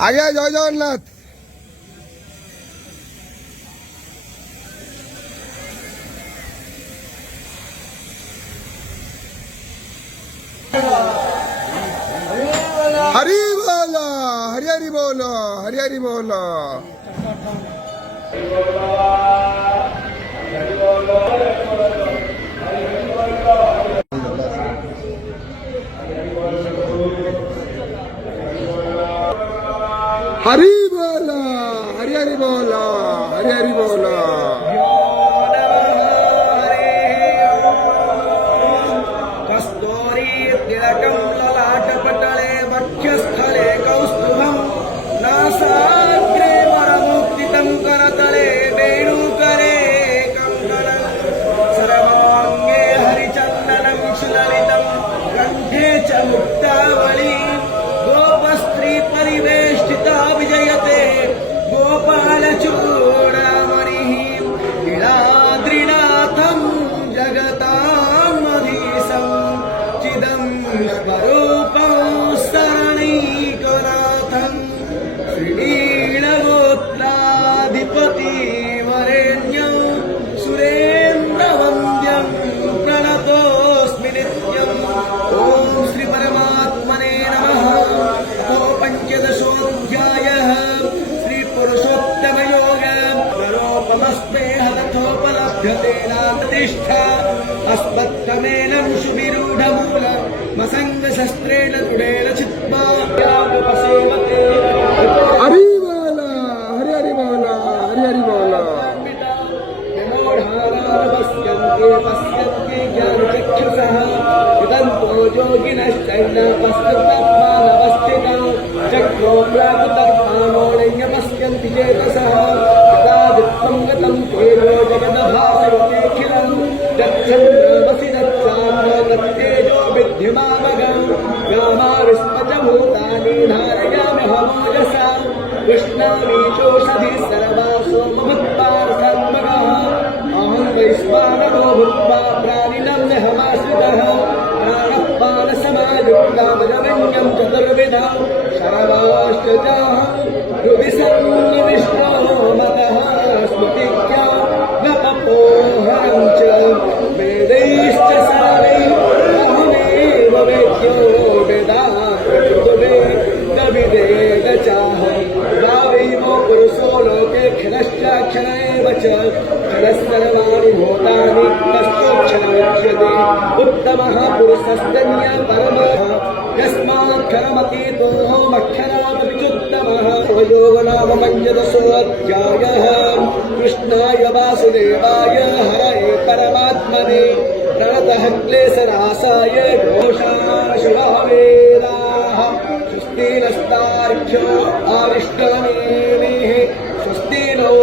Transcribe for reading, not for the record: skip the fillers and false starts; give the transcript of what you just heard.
आगे जय जगन्नाथ। हरि बोलो, हरि हरि बोलो, हरि हरि बोलो। हरि बोलो, हरि हरि बोलो, हरि हरि बोलो। कस्तूरी तिलकं ललाटपटले वक्षस्थले कौस्तुभं नासाग्रे वरमुक्तितं करतले वेणुकरे कङ्कणं सर्वाङ्गे हरिचन्दनं सुललितं कण्ठे च मुक्तावली गोपस्त्री परिवेष्टिता विजयते गोपालचूडामणिः नीलाद्रिनाथं जगतामधीशं चिदं स्वरूपं सरणीकनाथं श्रीनीलगोत्राधिपतिवरेण्यं सुरेन्द्रवन्द्यं प्रणतोऽस्मि नित्यम्। ॐ श्री परमात्मने नमः। अथो पञ्चदशोऽध्यायः श्रीपुरुषोत्तमयोग नरोपमस्तेह तथोपलभ्यते नातिष्ठा अस्मत्तमेनं सुविरूढमूल मसङ्गशस्त्रेण दृढेन चित्वा यामुपसेवते। हरि बोलो, हरि हरि बोलो, हरि हरि बोलो। पश्यन्ते पश्यन्ते ज्ञानचक्षुषः इदन्तो योगिनश्चैनापश्यन्तात्मानवस्थितौ चक्रो प्राकृतर्माणोऽयं पश्यन्ति चेतसः यदा दुःखं गतं तेजो जगदभासयतेऽखिलं यच्छन्द्रमसि तत्साम्राज्ञो विद्युमामगं रामाविस्मजभूतानि धारयामि हमोजसा कृष्णामीशोषधिः सर्वासो ममुत्पार्थात्मकः अहं वैश्वानरो भूत्वा प्राणिनं देहमाश्रितः प्राणपानसमायुक्तामजमन्यं चतुर्विधं शरवाश्चजाहं हृदि सन्निविष्टो मतः स्मृतिज्ञा न पपोहरं च वेदैश्च सर्वैः अहमेव वेद्यो वेदान्तकृतवेदविदेव चाहं भावैवो पुरुषो लोके क्षरश्चाक्षर एव च क्षरस्सर्वाणि भूतानि तस्थोक्षरमुच्यते उत्तमः पुरुषस्तन्य परमः यस्माक्षरमतीतोऽहमक्षरादपि योगनाम पञ्चदशोऽध्यायः। कृष्णाय वासुदेवाय हरये परमात्मने प्रणतः क्लेशनाशाय घोषाशुरावेदाः स्वस्ति नस्तार्क्ष्यो आविष्टनेमिः स्वस्ति नो